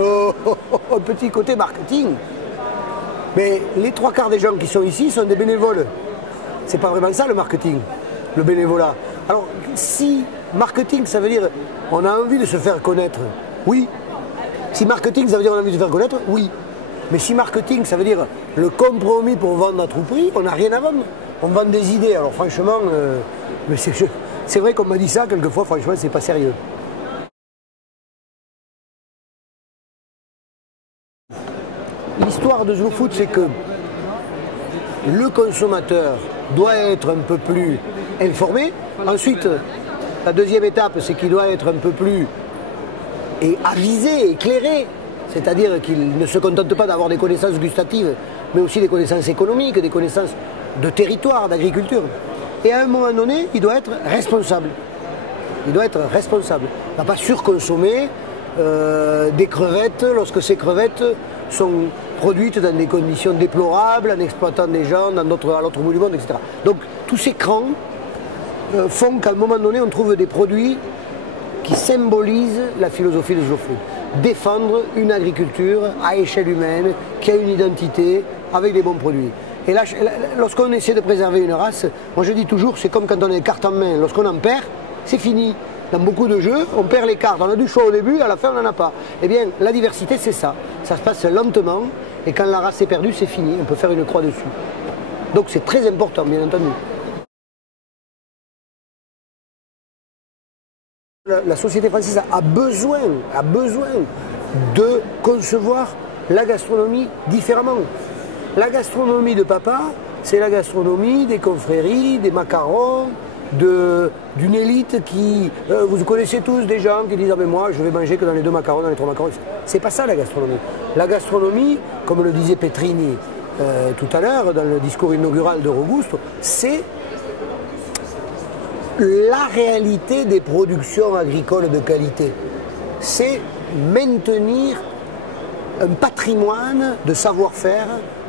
un petit côté marketing. Mais les trois quarts des gens qui sont ici sont des bénévoles. C'est pas vraiment ça le marketing, le bénévolat. Alors, si marketing, ça veut dire on a envie de se faire connaître, oui. Si marketing, ça veut dire on a envie de se faire connaître, oui. Mais si marketing, ça veut dire le compromis pour vendre à tout prix, on n'a rien à vendre. On vend des idées. Alors franchement, c'est vrai qu'on m'a dit ça quelquefois, franchement, c'est pas sérieux. L'histoire de Slow Food, c'est que le consommateur doit être un peu plus informé. Ensuite, la deuxième étape, c'est qu'il doit être un peu plus avisé, éclairé. C'est-à-dire qu'il ne se contente pas d'avoir des connaissances gustatives, mais aussi des connaissances économiques, des connaissances de territoire, d'agriculture. Et à un moment donné, il doit être responsable. Il doit être responsable. Il ne va pas surconsommer des crevettes lorsque ces crevettes sont produites dans des conditions déplorables, en exploitant des gens à l'autre bout du monde, etc. Donc tous ces crans font qu'à un moment donné, on trouve des produits qui symbolisent la philosophie de Slow Food. Défendre une agriculture à échelle humaine, qui a une identité, avec des bons produits. Et là, lorsqu'on essaie de préserver une race, moi je dis toujours, c'est comme quand on a des cartes en main, lorsqu'on en perd, c'est fini. Dans beaucoup de jeux, on perd les cartes, on a du choix au début, à la fin on n'en a pas. Eh bien, la diversité c'est ça, ça se passe lentement, et quand la race est perdue, c'est fini, on peut faire une croix dessus. Donc c'est très important, bien entendu. La société française a besoin de concevoir la gastronomie différemment. La gastronomie de papa, c'est la gastronomie des confréries, des macarons, d'une élite qui... vous connaissez tous des gens qui disent « Ah mais moi, je vais manger que dans les 2 macarons, dans les 3 macarons ». C'est pas ça la gastronomie. La gastronomie, comme le disait Petrini tout à l'heure dans le discours inaugural de Robusto, c'est la réalité des productions agricoles de qualité. C'est maintenir un patrimoine de savoir-faire,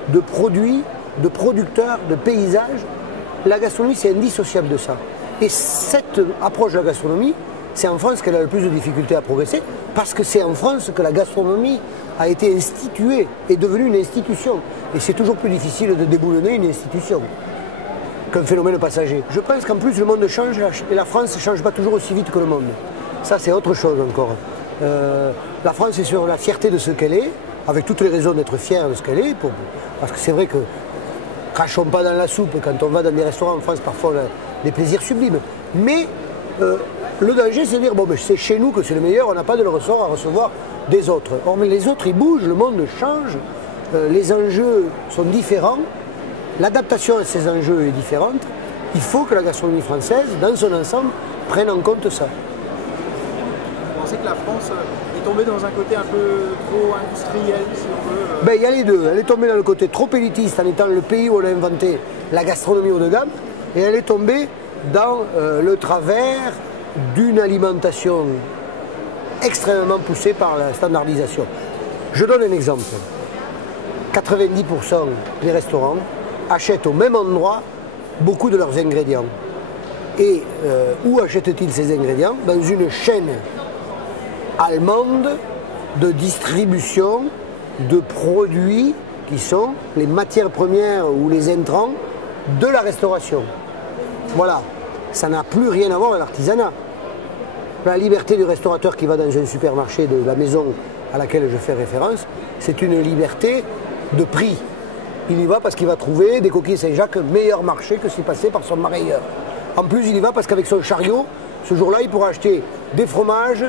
de produits, de producteurs, de paysages. La gastronomie, c'est indissociable de ça. Et cette approche de la gastronomie, c'est en France qu'elle a le plus de difficultés à progresser, parce que c'est en France que la gastronomie a été instituée, est devenue une institution. Et c'est toujours plus difficile de déboulonner une institution qu'un phénomène passager. Je pense qu'en plus le monde change et la France ne change pas toujours aussi vite que le monde. Ça c'est autre chose encore. La France est sur la fierté de ce qu'elle est, avec toutes les raisons d'être fière de ce qu'elle est, parce que c'est vrai que crachons pas dans la soupe, quand on va dans des restaurants en France, parfois on a des plaisirs sublimes. Mais le danger c'est de dire, bon ben, c'est chez nous que c'est le meilleur, on n'a pas de le ressort à recevoir des autres. Or mais les autres ils bougent, le monde change, les enjeux sont différents. L'adaptation à ces enjeux est différente. Il faut que la gastronomie française, dans son ensemble, prenne en compte ça. Vous pensez que la France est tombée dans un côté un peu trop industriel, si on veut Ben, il y a les deux. Elle est tombée dans le côté trop élitiste en étant le pays où on a inventé la gastronomie haut de gamme, et elle est tombée dans le travers d'une alimentation extrêmement poussée par la standardisation. Je donne un exemple. 90% des restaurants achètent au même endroit beaucoup de leurs ingrédients. Et où achètent-ils ces ingrédients? Dans une chaîne allemande de distribution de produits qui sont les matières premières ou les intrants de la restauration. Voilà, ça n'a plus rien à voir avec l'artisanat. La liberté du restaurateur qui va dans un supermarché de la maison à laquelle je fais référence, c'est une liberté de prix. Il y va parce qu'il va trouver des coquilles Saint-Jacques meilleur marché que si passé par son marailleur. En plus, il y va parce qu'avec son chariot, ce jour-là, il pourra acheter des fromages,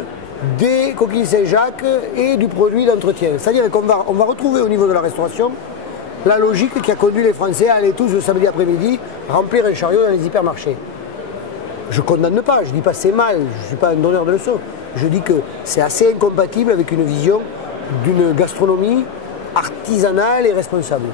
des coquilles Saint-Jacques et du produit d'entretien. C'est-à-dire qu'on va retrouver au niveau de la restauration la logique qui a conduit les Français à aller tous le samedi après-midi remplir un chariot dans les hypermarchés. Je ne condamne pas, je ne dis pas c'est mal, je ne suis pas un donneur de leçons. Je dis que c'est assez incompatible avec une vision d'une gastronomie artisanale et responsable.